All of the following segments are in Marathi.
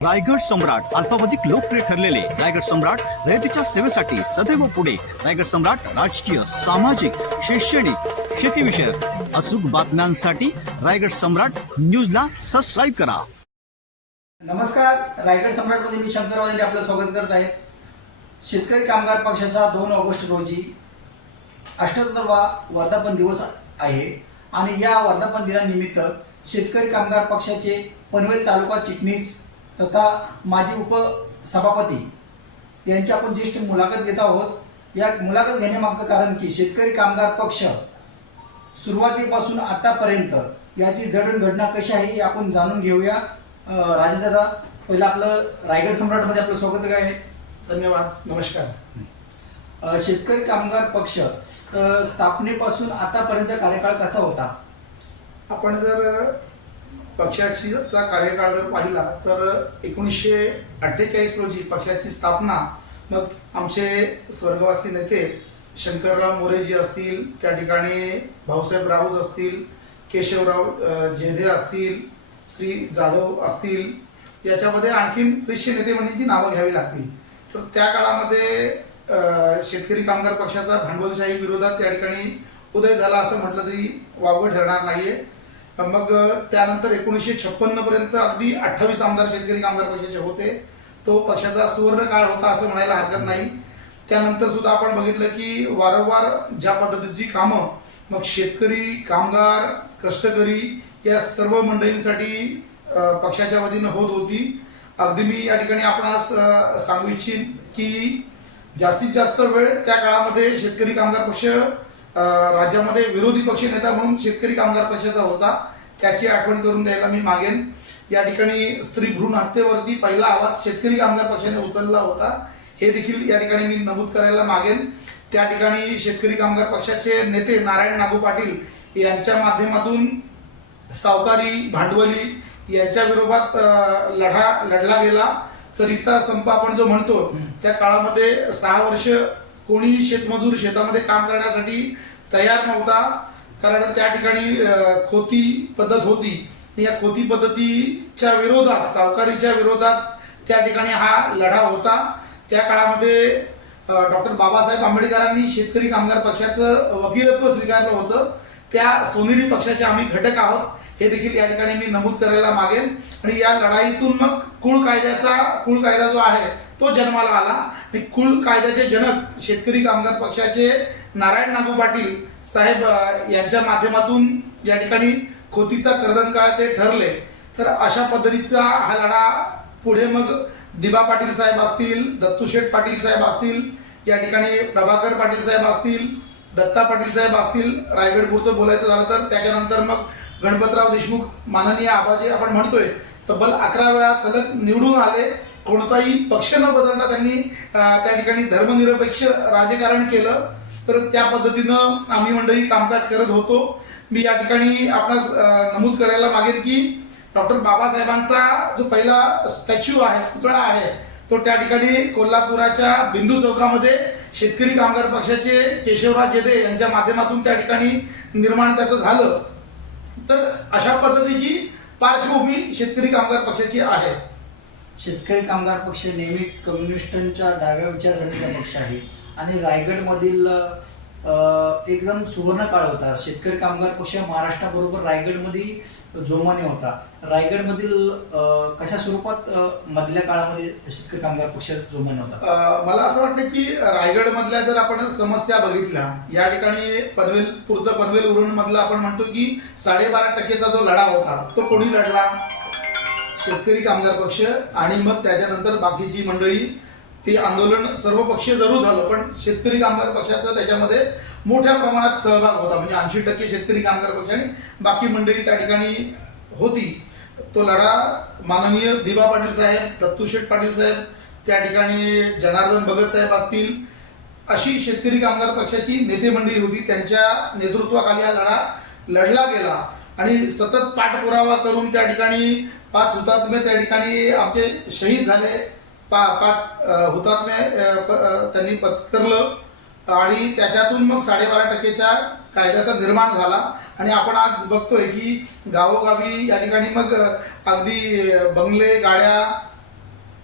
रायगड सम्राट अल्पावधिक लोकप्रिय ठरलेले रायगड सम्राट रयतेच्या सेवेसाठी सदैव पुढे. रायगड सम्राट राजकीय सामाजिक शैक्षणिक शेतीविषयक अचूक बातम्यांसाठी रायगड सम्राट न्यूजला सबस्क्राईब करा. नमस्कार. रायगड सम्राटमध्ये मी शंकर वादेने आपलं स्वागत करत आहे. शेतकरी कामगार पक्षाचा दोन ऑगस्ट रोजी अष्टोत्तरवा वर्धापन दिवस आहे आणि या वर्धापन दिनानिमित्त शेतकरी कामगार पक्षाचे पनवेल तालुका चिटणीस तथा माजी उपसभापती यांची आपण ज्येष्ठ मुलाखत घेत आहोत. या मुलाखत घेण्यामागचं कारण की शेतकरी कामगार पक्ष सुरुवातीपासून आतापर्यंत याची जडणघडणा कशी आहे हे आपण जाणून घेऊया. अं, राजेशदादा पहिलं आपलं रायगड सम्राटमध्ये आपलं स्वागत काय आहे? धन्यवाद नमस्कार. शेतकरी कामगार पक्ष स्थापनेपासून आतापर्यंतचा कार्यकाळ कसा होता? आपण जर पक्षाचा कार्यकाळ जर पाहिला तर एकोणीसशे अठ्ठेचाळीस रोजी पक्षाची स्थापना मग आमचे स्वर्गवासी नेते शंकरराव मोरेजी असतील त्या ठिकाणी भाऊसाहेब राऊत असतील केशवराव जेधे असतील श्री जाधव असतील याच्यामध्ये आणखीन ख्रिश्चन नेते मंडळींची नावं घ्यावी लागतील. तर त्या काळामध्ये शेतकरी कामगार पक्षाचा भांडवलशाही विरोधात त्या ठिकाणी उदय झाला असं म्हटलं तरी वावगं ठरणार मग त्यानंतर एकोणीसशे छप्पन्न पर्यंत अगदी अठ्ठावीस आमदार शेतकरी कामगार पक्षाचे होते. तो पक्षाचा सुवर्ण काळ होता असं म्हणायला हरकत नाही. त्यानंतर सुद्धा आपण बघितलं की वारंवार ज्या पद्धतीची कामं मग शेतकरी कामगार कष्टकरी या सर्व मंडळींसाठी पक्षाच्या वतीनं होत होती. अगदी मी या ठिकाणी आपण सांगू इच्छित की जास्तीत जास्त वेळ त्या काळामध्ये शेतकरी कामगार पक्ष राज्यामध्ये विरोधी पक्ष नेता म्हणून शेतकरी कामगार पक्षाचा होता. त्याची आठवण करून द्यायला मी मागेन. या ठिकाणी स्त्री भ्रूण हत्येवरती पहिला आवाज शेतकरी कामगार पक्षाने उचलला होता. हे देखील या ठिकाणी मी नमूद करायला मागेन. त्या ठिकाणी शेतकरी कामगार पक्षाचे नेते नारायण नागू पाटील यांच्या माध्यमातून सावकारी भांडवली यांच्या विरोधात लढा लढला गेला. सरीचा संप आपण जो म्हणतो त्या काळामध्ये सहा वर्ष कोणीही शेतमजूर शेतामध्ये काम करण्यासाठी तयार नव्हता. कारण त्या ठिकाणी खोती पद्धत होती. या खोती पद्धतीच्या विरोधात सावकारीच्या विरोधात त्या ठिकाणी हा लढा होता. त्या काळामध्ये डॉक्टर बाबासाहेब आंबेडकरांनी शेतकरी कामगार पक्षाचं वकिलत्व स्वीकारलं होतं. त्या सोनेरी पक्षाचे आम्ही घटक आहोत. हे देखील या ठिकाणी मी नमूद करायला मागेन. आणि या लढाईतून मग कुळ कायद्याचा कुळ कायदा जो आहे तो जन्माला आला. आणि कुळ कायद्याचे जनक शेतकरी कामगार पक्षाचे नारायण नागू पाटील साहेब यांच्या माध्यमातून या ठिकाणी खोतीचा कर्दन काळ ते ठरले. तर अशा पद्धतीचा हा लढा पुढे मग दिबा पाटील साहेब असतील दत्तूशेठ पाटील साहेब असतील या ठिकाणी प्रभाकर पाटील साहेब असतील दत्ता पाटील साहेब असतील रायगड पुरतं बोलायचं झालं तर त्याच्यानंतर मग गणपतराव देशमुख माननीय आबाजी आपण म्हणतोय. तब्बल अकरा वेळा सलग निवडून आले. कोणताही पक्ष न बदलता त्यांनी त्या ठिकाणी धर्मनिरपेक्ष राजकारण केलं. तर त्या पद्धतीनं आम्ही मंडळी कामकाज करत होतो. मी या ठिकाणी आपणास नमूद करायला मागेन की डॉक्टर बाबासाहेबांचा जो पहिला स्टॅच्यू आहे पुतळा आहे तो त्या ठिकाणी कोल्हापुराच्या बिंदू चौकामध्ये शेतकरी कामगार पक्षाचे केशवराज जेधे यांच्या माध्यमातून त्या ठिकाणी निर्माण त्याचं झालं. तर अशा पद्धतीची पार्श्वभूमी शेतकरी कामगार पक्षाची आहे. शेतकरी कामगार पक्ष नेहमीच कम्युनिस्टांच्या डाव्या विचारसरणीचा पक्ष आहे. आणि रायगडमधील एकदम सुवर्ण काळ होता. शेतकरी कामगार पक्ष महाराष्ट्राबरोबर रायगडमध्ये जोमाने होता. रायगडमधील कशा स्वरूपात मधल्या काळामध्ये शेतकरी कामगार पक्ष जोमाने होता? मला असं वाटतं की रायगड मधल्या जर आपण समस्या बघितल्या या ठिकाणी पनवेल पुरतं पनवेल उरण मधला आपण म्हणतो की साडेबारा टक्केचा जो लढा होता तो कोणी लढला? शेतकरी कामगार पक्ष आणि मग त्याच्यानंतर बाकीची मंडळी ते आंदोलन सर्व पक्ष जरूर झालं पण शेतकरी कामगार पक्षाचा त्याच्यामध्ये मोठ्या प्रमाणात सहभाग होता. म्हणजे ऐंशी टक्के शेतकरी कामगार पक्ष आणि बाकी मंडळी त्या ठिकाणी होती. तो लढा माननीय दिबा पाटील साहेब दत्तूशेठ पाटील साहेब त्या ठिकाणी जनार्दन भगत साहेब असतील अशी शेतकरी कामगार पक्षाची नेते मंडळी होती. त्यांच्या नेतृत्वाखाली हा लढा लढला गेला. आणि सतत पाठपुरावा करून त्या ठिकाणी पाच हुतात्मे त्या ठिकाणी आमचे शहीद झाले. पा पाच हुतात्मे प- त्यांनी पत्करलं आणि त्याच्यातून मग साडेबारा टक्केच्या कायद्याचा निर्माण झाला. आणि आपण आज बघतोय की गावोगावी या ठिकाणी मग अगदी बंगले गाड्या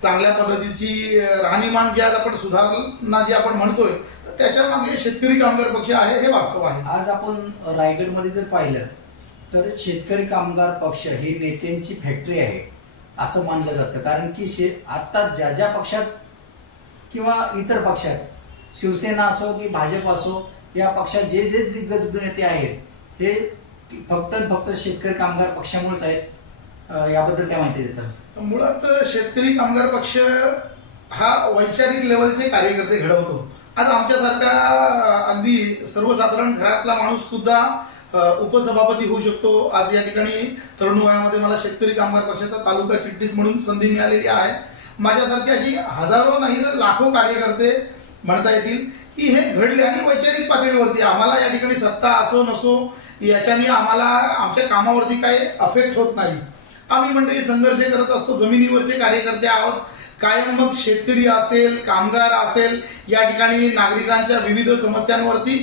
चांगल्या पद्धतीची राहणीमान जी आज आपण सुधारणा जी आपण म्हणतोय तर त्याच्यामागे शेतकरी कामगार पक्ष आहे हे वास्तव आहे. आज आपण रायगडमध्ये जर पाहिलं तर शेतकरी कामगार पक्ष ही नेत्यांची फॅक्टरी आहे असं मानलं जातं. कारण की शे आत्ता ज्या ज्या पक्षात किंवा इतर पक्षात शिवसेना असो की भाजप असो या पक्षात जे जे दिग्गज नेते आहेत हे फक्त फक्त शेतकरी कामगार पक्षामुळेच आहेत. याबद्दल काय माहिती द्यायचं मुळात शेतकरी कामगार पक्ष हा वैचारिक लेवलचे कार्यकर्ते घडवतो. आज आमच्यासारखा अगदी सर्वसाधारण घरातला माणूस सुद्धा उपसभापती होऊ शकतो. आज या ठिकाणी तरुण वयामध्ये मला शेतकरी कामगार पक्षाचा तालुका चिटणीस म्हणून संधी मिळालेली आहे. माझ्यासारखी अशी हजारो नाही तर लाखो कार्यकर्ते म्हणता येतील की हे घडले आणि वैचारिक पातळीवरती आम्हाला या ठिकाणी सत्ता असो नसो याच्याने आम्हाला आमच्या कामावरती काही अफेक्ट होत नाही. आम्ही मंडळी संघर्ष करत असतो जमिनीवरचे कार्यकर्ते आहोत. कायम मग शेतकरी असेल कामगार असेल या ठिकाणी नागरिकांच्या विविध समस्यांवरती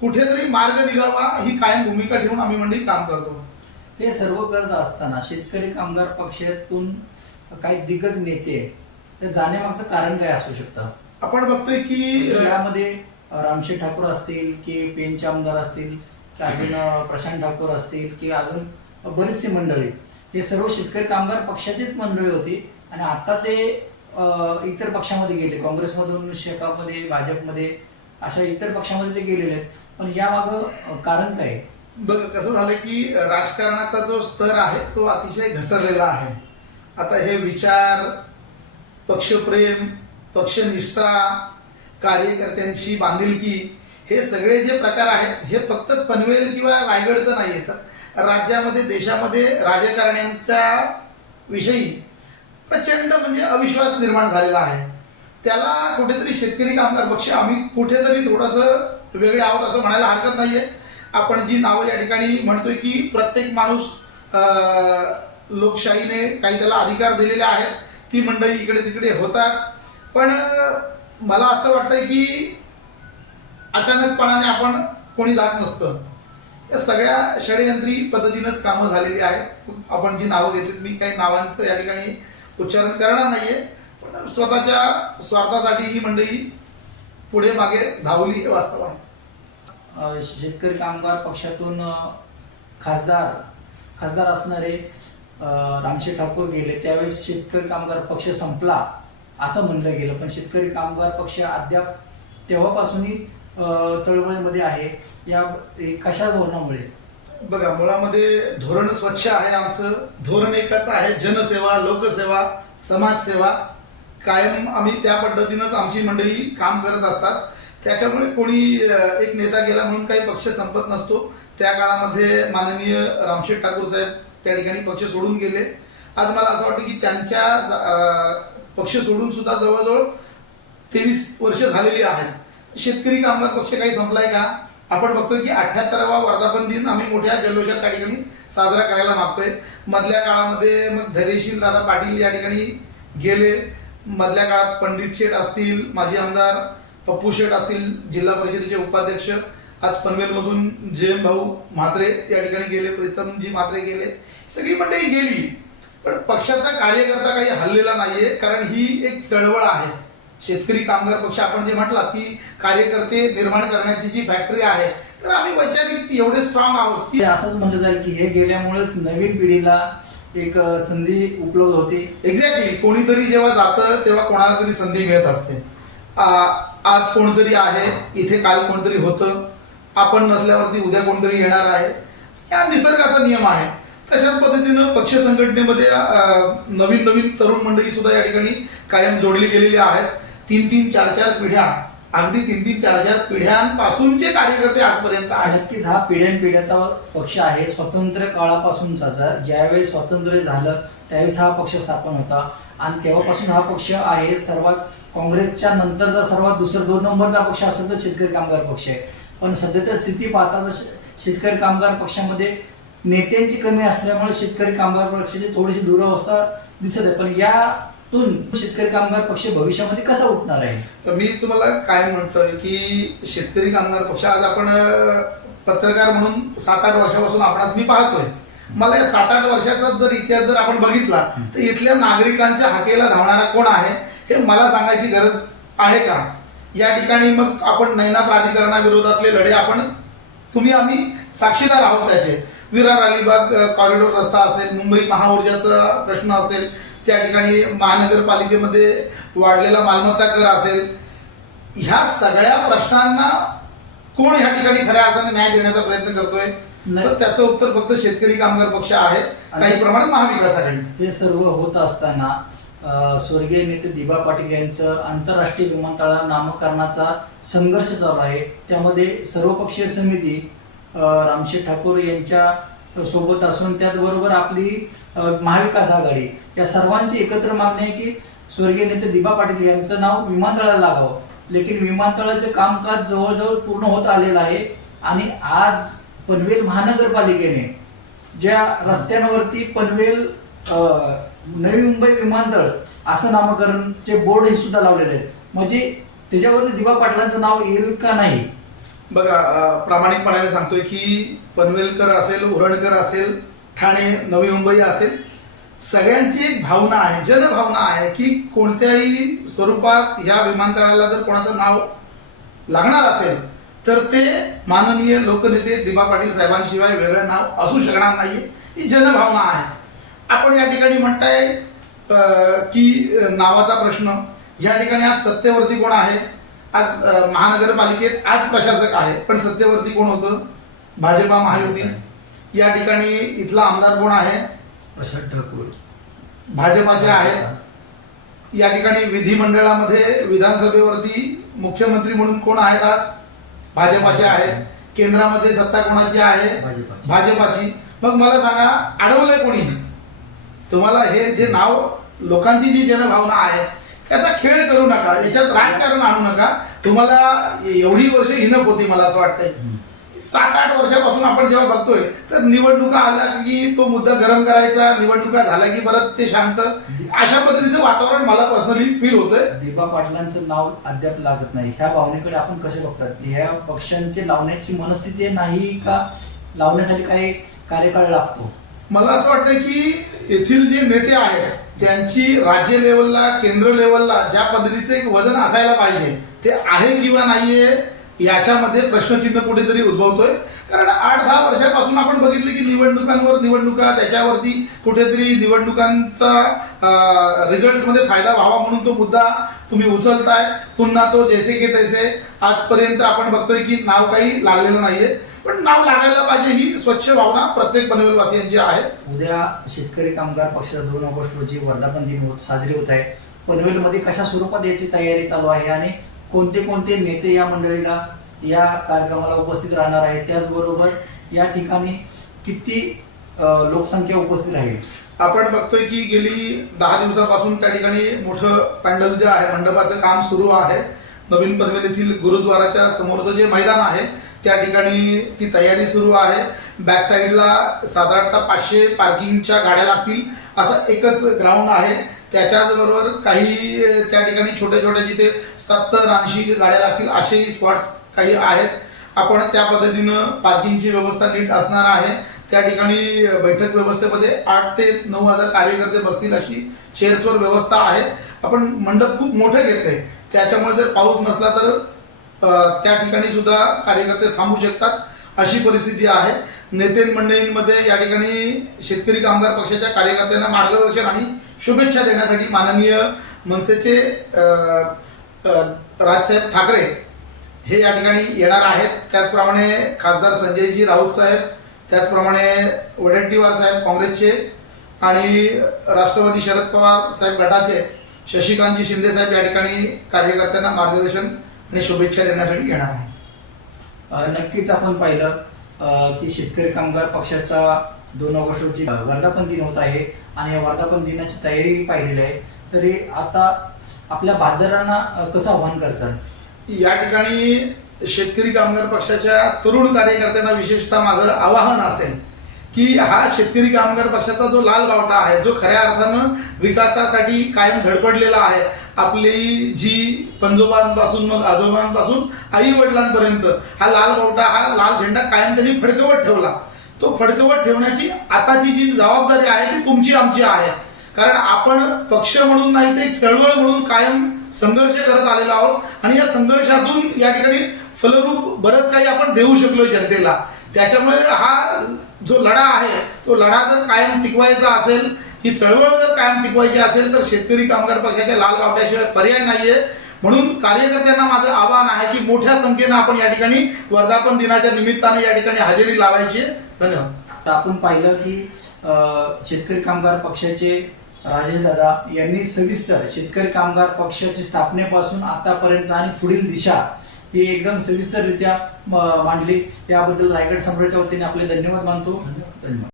कुठेतरी मार्ग निघावा ही कायम भूमिका ठेवून आम्ही मंडळी काम करतो. हे सर्व करत असताना शेतकरी कामगार पक्षातून काही दिग्गज नेते ते जाण्यामागचं कारण काय असू शकतं? आपण बघतोय की अ, यामध्ये रामशे ठाकूर असतील की पेनचे आमदार असतील की अजून प्रशांत ठाकूर असतील की अजून बरेचसे मंडळी हे सर्व शेतकरी कामगार पक्षाचीच मंडळी होती आणि आता ते इतर पक्षामध्ये गेले. काँग्रेसमधून शेकापमध्ये भाजपमध्ये अशा इतर पक्षामध्ये ते गेलेले आहेत. पण यामागं कारण काय? बघ कसं झालं की राजकारणाचा जो स्तर आहे तो अतिशय घसरलेला आहे. आता हे विचार पक्षप्रेम पक्षनिष्ठा कार्यकर्त्यांची बांधिलकी हे सगळे जे प्रकार आहेत हे फक्त पनवेल किंवा रायगडचं नाही येतं राज्यामध्ये देशामध्ये राजकारण्यांच्या विषयी प्रचंड म्हणजे अविश्वास निर्माण झालेला आहे. त्याला कुठेतरी शेतकरी कामगार पक्ष आम्ही कुठेतरी थोडंसं वेगळे आहोत असं म्हणायला हरकत नाहीये. आपण जी नावं या ठिकाणी म्हणतोय की प्रत्येक माणूस लोकशाहीने काही त्याला अधिकार दिलेले आहेत. ती मंडळी इकडे तिकडे होतात. पण मला असं वाटतंय की अचानकपणाने आपण कोणी जात नसतं. या सगळ्या षडयंत्री पद्धतीनंच कामं झालेली आहेत. आपण जी नावं घेतलीत मी काही नावांचं या ठिकाणी उच्चारण करणार नाहीये. पण स्वतःच्या स्वार्थासाठी ही मंडळी पुढे मागे धावली हे वास्तव आहे. शेतकरी कामगार पक्षातून खासदार खासदार असणारे रामशे ठाकूर गेले. त्यावेळेस शेतकरी कामगार पक्ष संपला असं म्हणलं गेलं. पण शेतकरी कामगार पक्ष अद्याप तेव्हापासूनही चळवळीमध्ये आहे. या कशा धोरणामुळे? बघा मुळामध्ये धोरण स्वच्छ आहे आमचं. धोरण एकच आहे. जनसेवा लोकसेवा समाजसेवा. कायम आम्ही त्या पद्धतीनंच आमची मंडळी काम करत असतात. त्याच्यामुळे कोणी एक नेता गेला म्हणून काही पक्ष संपत नसतो. त्या काळामध्ये माननीय रामशेठ ठाकूर साहेब त्या ठिकाणी पक्ष सोडून गेले. आज मला असं वाटतं की त्यांच्या पक्ष सोडून सुद्धा जवळजवळ तेवीस वर्ष झालेली आहेत. शेतकरी कामगार पक्ष काही संपलाय का? आपण बघतोय की अठ्याहत्तरावा वर्धापन दिन आम्ही मोठ्या जल्लोषात त्या ठिकाणी साजरा करायला मागतोय. मधल्या काळामध्ये मग धैर्यशील दादा पाटील या ठिकाणी गेले. मधल्या काळात पंडित शेठ असतील माजी आमदार पप्पू शेठ असतील जिल्हा परिषदेचे उपाध्यक्ष आज पनवेलमधून जयम भाऊ म्हात्रे या ठिकाणी गेले प्रीतमजी म्हात्रे गेले सगळी मंडळी गेली. पण पक्षाचा कार्यकर्ता काही हल्लेला नाहीये कारण ही एक चळवळ आहे. शेतकरी कामगार पक्ष आपण जे म्हटला की कार्यकर्ते निर्माण करण्याची जी फॅक्टरी आहे तर आम्ही वैचारिक एवढे स्ट्रॉंग आहोत की की असंच म्हणलं जाईल की हे गेल्यामुळेच नवीन पिढीला एक संधी उपलब्ध होती. एक्झॅक्टली कोणीतरी जेव्हा जातं तेव्हा कोणाला तरी संधी मिळत असते. आ- आज कोणतरी आहे इथे काल कोणतरी होतं. आपण नसल्यावरती उद्या कोणतरी येणार आहे. या निसर्गाचा नियम आहे. तशाच पद्धतीनं पक्ष संघटनेमध्ये नवीन नवीन तरुण मंडळी सुद्धा या ठिकाणी कायम जोडली गेलेली आहेत. तीन तीन चार चार पिढ्या अगदी तीन तीन चार चार पिढ्यांपासूनचे कार्यकर्ते आजपर्यंत आहेत. नक्कीच हा पिढ्यानपिढ्याचा पक्ष आहे. स्वतंत्र काळापासूनचा जर ज्यावेळेस स्वातंत्र्य झालं त्यावेळेस हा पक्ष स्थापन होता. आणि तेव्हापासून हा पक्ष आहे सर्वात काँग्रेसच्या नंतरचा सर्वात दुसरा दोन नंबरचा पक्ष असेल तर शेतकरी कामगार पक्ष आहे. पण सध्याच्या स्थिती पाहता तर शे- शेतकरी कामगार पक्षामध्ये नेत्यांची कमी असल्यामुळे शेतकरी कामगार पक्षाची थोडीशी दुरावस्था दिसत आहे. पण या यातून शेतकरी कामगार पक्ष भविष्यामध्ये कसा उठणार आहे? तर मी तुम्हाला काय म्हणतोय की शेतकरी कामगार पक्ष आज आपण पत्रकार म्हणून सात आठ वर्षापासून आपणास मी पाहतोय. मला या सात आठ वर्षाचा जर इतिहास जर आपण बघितला तर इथल्या नागरिकांच्या हाकेला धावणारा कोण आहे हे मला सांगायची गरज आहे का? या ठिकाणी मग आपण नैना प्राधिकरणाविरोधातले लढे आपण तुम्ही आम्ही साक्षीदार आहोत त्याचे. विरार अलिबाग कॉरिडोर कॉरिडॉर रस्ता असेल मुंबई महाऊर्जाचा प्रश्न असेल त्या ठिकाणी महानगरपालिकेमध्ये वाढलेला मालमत्ता कर असेल. ह्या सगळ्या प्रश्नांना कोण ह्या ठिकाणी खऱ्या अर्थाने न्याय देण्याचा प्रयत्न करतोय. तर त्याचं उत्तर फक्त शेतकरी कामगार पक्ष आहे. काही प्रमाणात महाविकास आघाडी. हे सर्व होत असताना स्वर्गीय नेते दिबा पाटील यांचं आंतरराष्ट्रीय विमानतळा नामकरणाचा संघर्ष चालू आहे. त्यामध्ये सर्वपक्षीय समिती रामशेठ ठाकूर यांच्या सोबत असून त्याचबरोबर आपली महाविकास आघाडी. या सर्वांची एकत्र मागणी आहे की स्वर्गीय नेते दिबा पाटील यांचं नाव विमानतळाला लागावं. लेकिन विमानतळाचं कामकाज जवळजवळ पूर्ण होत आलेलं आहे आणि आज पनवेल महानगरपालिकेने ज्या रस्त्यांवरती पनवेल नवी मुंबई विमानतळ असं नामकरणचे बोर्ड हे सुद्धा लावलेले आहेत. म्हणजे त्याच्यावरती दिबा पाटलांचं नाव येईल का नाही? बघा प्रामाणिकपणाने सांगतोय की पनवेलकर असेल उरणकर असेल ठाणे नवी मुंबई असेल सगळ्यांची एक भावना आहे जनभावना आहे की कोणत्याही स्वरूपात ह्या विमानतळाला जर कोणाचं नाव लागणार असेल तर ते माननीय लोकनेते दिबा पाटील साहेबांशिवाय वेगळं नाव असू शकणार नाही ही जनभावना आहे. आपण या ठिकाणी म्हणताय की नावाचा प्रश्न. या ठिकाणी आज सत्तेवरती कोण आहे? आज महानगरपालिकेत आज प्रशासक आहे पण सत्तेवरती कोण होतं? भाजपा महायुती. या ठिकाणी इथला आमदार कोण आहे? प्रसाद ठाकूर. भाजपाचे आहेत या ठिकाणी विधिमंडळामध्ये विधानसभेवरती मुख्यमंत्री म्हणून कोण आहेत आज? भाजपाचे आहेत केंद्रामध्ये सत्ता कोणाची आहे? भाजपाची. भाजपाची. मग मला सांगा अडवलंय कोणी? तुम्हाला हे जे नाव लोकांची जी जनभावना आहे त्याचा खेळ करू नका याच्यात राजकारण आणू नका. तुम्हाला एवढी वर्ष हिनप होती मला असं वाटतंय. सात आठ वर्षापासून आपण जेव्हा बघतोय तर निवडणुका आल्या की तो मुद्दा गरम करायचा निवडणुका झाल्या की परत ते शांत. अशा पद्धतीचं वातावरण मला पर्सनली फील होतंय. दिबा पाटलांचं नाव अद्याप लागत नाही. ह्या भावनेकडे आपण कसे बघतात? ह्या पक्षांची लावण्याची मनस्थिती नाही का? लावण्यासाठी काही कार्यकाळ लागतो? मला असं वाटतं की येथील जे नेते आहेत त्यांची राज्य लेवलला केंद्र लेवलला ज्या पद्धतीचं एक वजन असायला पाहिजे ते आहे किंवा नाहीये याच्यामध्ये प्रश्नचिन्ह कुठेतरी उद्भवतोय. कारण आठ दहा वर्षापासून आपण बघितले की निवडणुकांवर निवडणुका त्याच्यावरती कुठेतरी निवडणुकांचा रिझल्टमध्ये फायदा व्हावा म्हणून तो मुद्दा तुम्ही उचलताय. पुन्हा तो जैसे की तैसे. आजपर्यंत आपण बघतोय की नाव काही लागलेलं नाहीये. पण नाव लागायला पाहिजे ही स्वच्छ भावना प्रत्येक पनवेलवासियांची आहे. उद्या शेतकरी कामगार पक्षाचा दोन ऑगस्ट रोजी वर्धापन दिन साजरी होत आहे. पनवेलमध्ये कशा स्वरूपात याची तयारी चालू आहे आणि कोणते कोणते नेते या मंडळीला या कार्यक्रमाला उपस्थित राहणार आहेत? त्याचबरोबर या ठिकाणी किती लोकसंख्या उपस्थित राहील आपण बघतोय की गेली दहा दिवसापासून त्या ठिकाणी मोठं पॅन्डल जे आहे मंडपाचं काम सुरू आहे. नवीन पनवेल येथील गुरुद्वाराच्या समोरचं जे मैदान आहे त्या ठिकाणी ती तयारी सुरू आहे. बॅक साईडला साधारणतः पाचशे पार्किंगच्या गाड्या लागतील असं एकच ग्राउंड आहे. त्याच्याचबरोबर काही त्या ठिकाणी छोट्या छोट्या जिथे सत्तर ऐंशी गाड्या लागतील असेही स्पॉट्स काही आहेत. आपण त्या पद्धतीनं पार्किंगची व्यवस्था नीट असणार आहे. त्या ठिकाणी बैठक व्यवस्थेमध्ये आठ ते नऊ हजार कार्यकर्ते बसतील अशी चेअर्सवर व्यवस्था आहे. आपण मंडप खूप मोठं घेतलंय. त्याच्यामुळे जर पाऊस नसला तर त्या ठिकाणी सुद्धा कार्यकर्ते थांबू शकतात अशी परिस्थिती आहे. नेते मंडळींमध्ये या ठिकाणी शेतकरी कामगार पक्षाच्या कार्यकर्त्यांना मार्गदर्शन आणि शुभेच्छा देण्यासाठी माननीय मनसेचे राजसाहेब ठाकरे हे या ठिकाणी येणार आहेत. त्याचप्रमाणे खासदार संजयजी राऊत साहेब त्याचप्रमाणे वडेट्टीवार साहेब काँग्रेसचे आणि राष्ट्रवादी शरद पवार साहेब गटाचे शशिकांतजी शिंदे साहेब या ठिकाणी कार्यकर्त्यांना मार्गदर्शन आणि शुभेच्छा देण्यासाठी येणार आहे नक्कीच आपण पाहिलं की शेतकरी कामगार पक्षाचा दोन ऑगस्ट रोजी वर्धापन दिन होत आहे. आणि या वर्धापन दिनाची तयारी पाहिलेली आहे. तरी आता आपल्या बांधवांना कसं आव्हान करचाल या ठिकाणी शेतकरी कामगार पक्षाच्या तरुण कार्यकर्त्यांना विशेषतः माझं आवाहन असेल की हा शेतकरी कामगार पक्षाचा जो लाल बावटा आहे जो खऱ्या अर्थानं विकासासाठी कायम धडपडलेला आहे आपली जी पंजोबांपासून मग आजोबांपासून आई वडिलांपर्यंत हा लाल बावटा हा लाल झेंडा कायम त्यांनी फडकवत ठेवला. तो फडकवत ठेवण्याची आताची जी जबाबदारी आहे ती तुमची आमची आहे. कारण आपण पक्ष म्हणून नाही ते चळवळ म्हणून कायम संघर्ष करत आलेलो आहोत. आणि या संघर्षातून या ठिकाणी फलरूप बरंच काही आपण देऊ शकलो जनतेला. त्याच्यामुळे हा जो लढा आहे तो लढा जर कायम टिकवायचा असेल ही चळवळ जर कायम टिकवायची असेल तर शेतकरी कामगार पक्षाच्या लाल गावट्याशिवाय पर्याय नाहीये. म्हणून कार्यकर्त्यांना माझं आवाहन आहे की मोठ्या संख्येनं आपण या ठिकाणी वर्धापन दिनाच्या निमित्तानं या ठिकाणी हजेरी लावायची. धन्यवाद. तर आपण पाहिलं की शेतकरी कामगार पक्षाचे राजेश दादा यांनी सविस्तर शेतकरी कामगार पक्षाची स्थापनेपासून आतापर्यंत आणि पुढील दिशा ही एकदम सविस्तररित्या मांडली. याबद्दल रायगड सम्राटच्या वतीने आपले धन्यवाद मानतो. धन्यवाद.